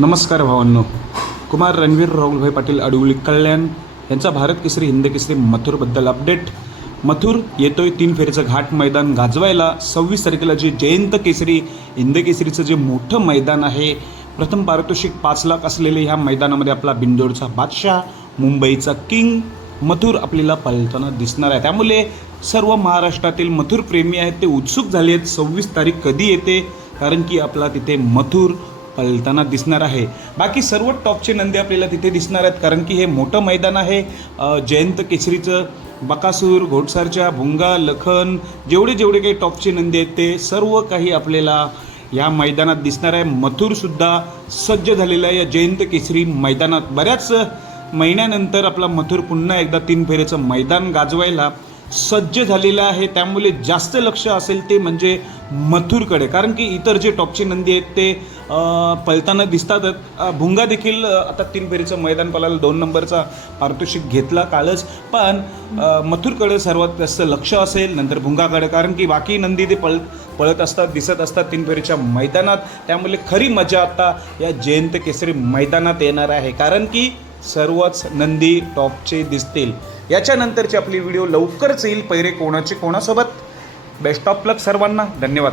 नमस्कार भावांनो. कुमार रणवीर राहुलभाई पाटील अडुळी कल्याण यांचा भारत केसरी हिंद केसरी मथुरबद्दल अपडेट. मथुर येतोय 3 फेरीचं घाट मैदान गाजवायला. 26 तारखेला जे जयंत केसरी हिंद केसरीचं जे मोठं मैदान आहे, प्रथम पारितोषिक 5 लाख असलेले ह्या मैदानामध्ये आपला बिंदोडचा बादशाह, मुंबईचा किंग मथुर आपल्याला पळताना दिसणार आहे. त्यामुळे सर्व महाराष्ट्रातील मथुर प्रेमी आहेत ते उत्सुक झाले आहेत 26 तारीख कधी येते, कारण की आपला तिथे मथुर पळताना दिसणार आहे. बाकी सर्व टॉपचे नंदी आपल्याला तिथे दिसणार आहेत, कारण की हे मोठं मैदान आहे. जयंत केसरीचं बकासूर, घोडसारच्या भुंगा, लखन, जेवढे काही टॉपचे नंदी आहेत ते सर्व काही आपल्याला या मैदानात दिसणार आहे. मथुरसुद्धा सज्ज झालेला आहे या जयंत केसरी मैदानात. बऱ्याच महिन्यानंतर आपला मथुर पुन्हा एकदा 3 फेरीचं मैदान गाजवायला सज्ज झालेला आहे. त्यामुळे जास्त लक्ष असेल ते म्हणजे मथुरकडे, कारण की इतर जे टॉपचे नंदी आहेत ते पळताना दिसतातच. भुंगा देखील आता 3 फेरीचं मैदान पळायला 2 नंबरचा पारितोषिक घेतला कालच, पण मथुरकडे सर्वात जास्त लक्ष असेल, नंतर भुंगाकडे, कारण की बाकी नंदी ते पळत असतात, दिसत असतात 3 फेरीच्या मैदानात. त्यामुळे खरी मजा आता या जयंत केसरी मैदानात येणार आहे, कारण की सर्वच नंदी टॉपचे दिसतील. याच्यानंतरची आपली व्हिडिओ लवकरच येईल. पैरे कोणाचे कोणासोबत. बेस्ट ऑफ लक सर्वांना. धन्यवाद.